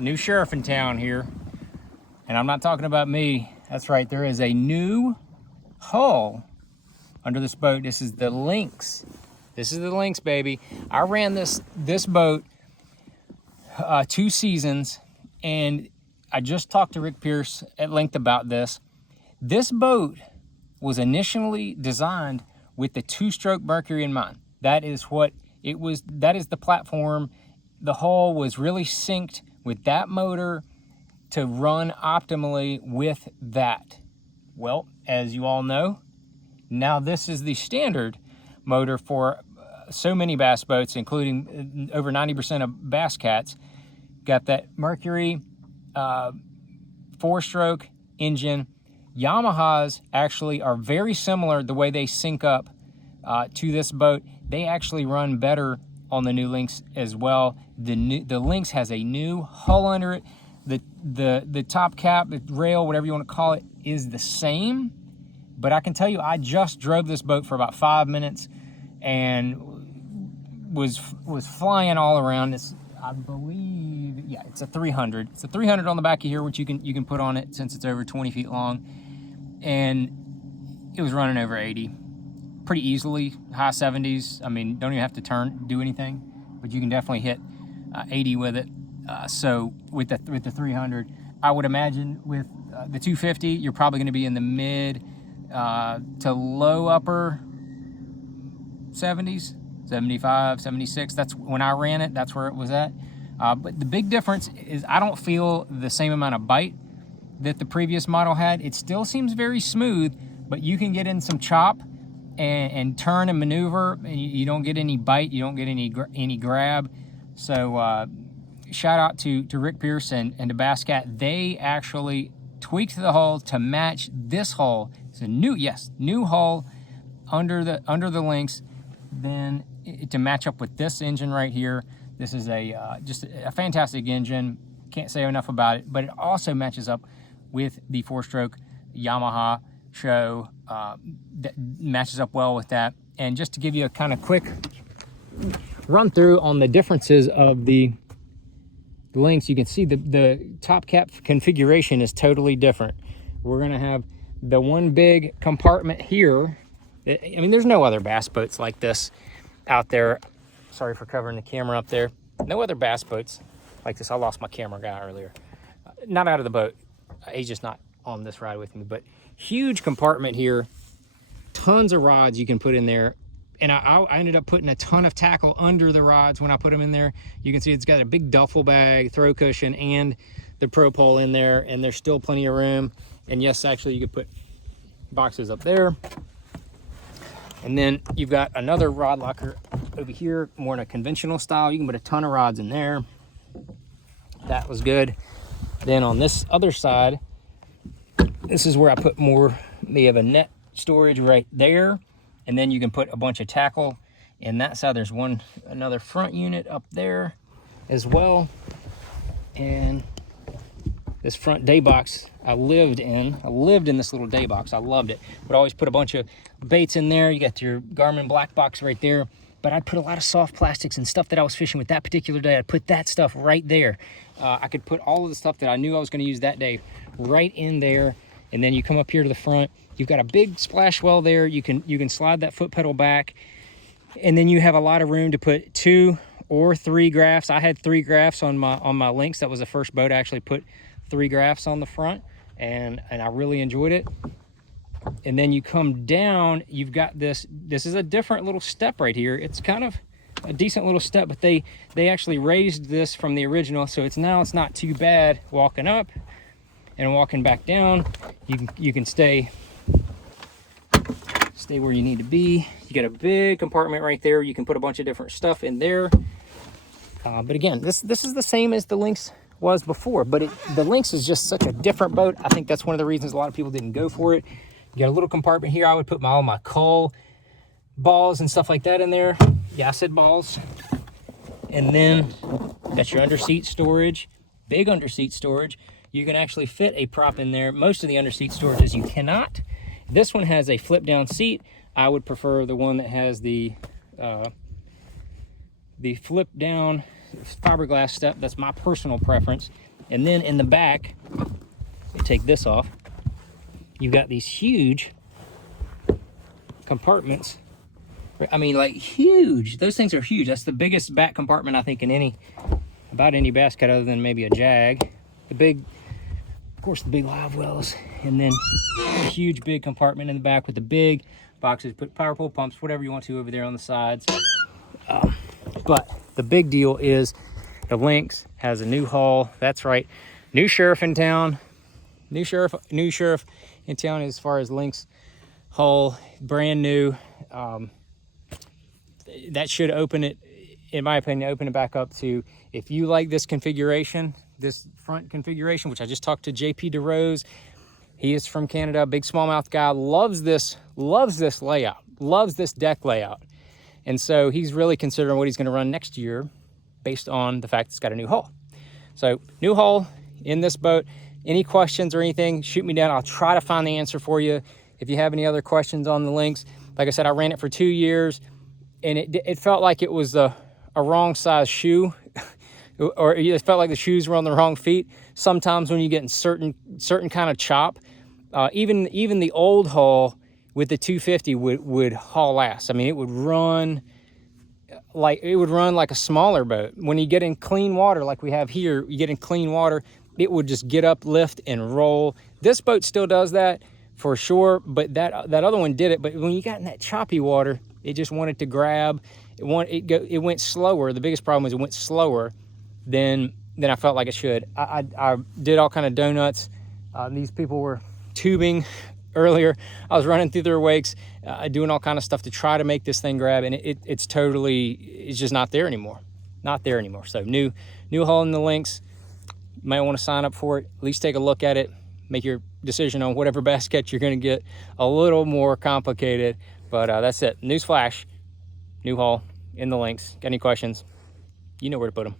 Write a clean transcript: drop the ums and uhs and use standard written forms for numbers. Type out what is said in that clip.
new sheriff in town here, and I'm not talking about me. That's right, there is a new hull under this boat. This is the Lynx. This is the Lynx, baby. I ran this boat 2 seasons, and I just talked to Rick Pierce at length about this. This boat was initially designed with the 2-stroke Mercury in mind. That is what it was. That is the platform. The hull was really synced with that motor to run optimally with that. Well, as you all know, now this is the standard motor for so many bass boats, including over 90% of Bass Cats. Got that Mercury 4-stroke engine. Yamahas actually are very similar the way they sync up to this boat. They actually run better on the new Lynx as well. The Lynx has a new hull under it. The top cap, the rail, whatever you want to call it, is the same. But I can tell you, I just drove this boat for about 5 minutes and was flying all around. This, I believe, yeah, it's a 300. It's a 300 on the back of here, which you can put on it since it's over 20 feet long. And it was running over 80 pretty easily, high 70s. I mean, don't even have to do anything, but you can definitely hit 80 with it. So with the 300, I would imagine with the 250, you're probably going to be in the mid to low upper 70s, 75, 76. That's when I ran it. That's where it was at. But the big difference is I don't feel the same amount of bite that the previous model had. It still seems very smooth, but you can get in some chop and turn and maneuver, and you don't get any bite. You don't get any grab. So shout out to Rick Pierce and to Bass Cat. They actually tweaked the hull to match this hull. It's a new hull under the Lynx, then to match up with this engine right here. This is just a fantastic engine. Can't say enough about it. But it also matches up with the 4-stroke Yamaha show. That matches up well with that. And just to give you a kind of quick run through on the differences of the Lynx, you can see the top cap configuration is totally different. We're going to have the one big compartment here. I mean, there's no other bass boats like this out there. Sorry for covering the camera up there. No other bass boats like this. I lost my camera guy earlier. Not out of the boat. He's just not on this ride with me. But huge compartment here. Tons of rods you can put in there. And I ended up putting a ton of tackle under the rods when I put them in there. You can see it's got a big duffel bag, throw cushion, and the pro pole in there. And there's still plenty of room. And yes, actually, you could put boxes up there. And then you've got another rod locker over here, more in a conventional style. You can put a ton of rods in there. That was good. Then on this other side, this is where I put more. They have a net storage right there. And then you can put a bunch of tackle in that side. There's another front unit up there as well. And this front day box I lived in this little day box. I loved it. Would always put a bunch of baits in there. You got your Garmin black box right there. But I'd put a lot of soft plastics and stuff that I was fishing with that particular day. I'd put that stuff right there. I could put all of the stuff that I knew I was going to use that day right in there. And then you come up here to the front. You've got a big splash well there. You can slide that foot pedal back. And then you have a lot of room to put 2 or 3 graphs. I had 3 graphs on my Lynx. That was the first boat I actually put 3 graphs on the front. And I really enjoyed it. And then you come down, you've got this is a different little step right here. It's kind of a decent little step, but they actually raised this from the original, so it's not too bad walking up and walking back down. You can stay where you need to be. You got a big compartment right there. You can put a bunch of different stuff in there. But again, this is the same as the Lynx was before, but the Lynx is just such a different boat. I think that's one of the reasons a lot of people didn't go for it. You got a little compartment here. I would put all my cull balls and stuff like that in there. Yeah, I said balls. And then got your underseat storage, big underseat storage. You can actually fit a prop in there. Most of the underseat storages you cannot. This one has a flip down seat. I would prefer the one that has the flip down fiberglass step. That's my personal preference. And then in the back, let me take this off, you've got these huge compartments. I mean, like huge. Those things are huge. That's the biggest back compartment I think in about any bass cat other than maybe a jag. The big, of course, the big live wells, and then a huge big compartment in the back with the big boxes. Put power pole pumps, whatever you want to over there on the sides. But the big deal is the Lynx has a new hull. That's right, new sheriff in town. New sheriff in town as far as Lynx hull, brand new. That should open it, in my opinion, open it back up to, if you like this configuration, this front configuration, which I just talked to JP DeRose. He is from Canada, big smallmouth guy, loves this layout, loves this deck layout. And so he's really considering what he's gonna run next year based on the fact it's got a new hull. So new hull in this boat. Any questions or anything, shoot me down. I'll try to find the answer for you. If you have any other questions on the Lynx, like I said, I ran it for 2 years, and it felt like it was a wrong size shoe, or it felt like the shoes were on the wrong feet. Sometimes when you get in certain kind of chop, even the old hull with the 250 would haul ass. I mean, it would run like a smaller boat. When you get in clean water like we have here, you get in clean water, it would just get up, lift, and roll. This boat still does that for sure, but that other one did it. But when you got in that choppy water, it just wanted to grab. It went slower. The biggest problem was it went slower than I felt like it should. I did all kind of donuts. These people were tubing earlier. I was running through their wakes, doing all kind of stuff to try to make this thing grab, and it's just not there anymore. Not there anymore. So new hull in the Lynx. You might want to sign up for it. At least take a look at it. Make your decision on whatever bass catch you're going to get. A little more complicated, but that's it. Newsflash, new hull in the Lynx. Got any questions? You know where to put them.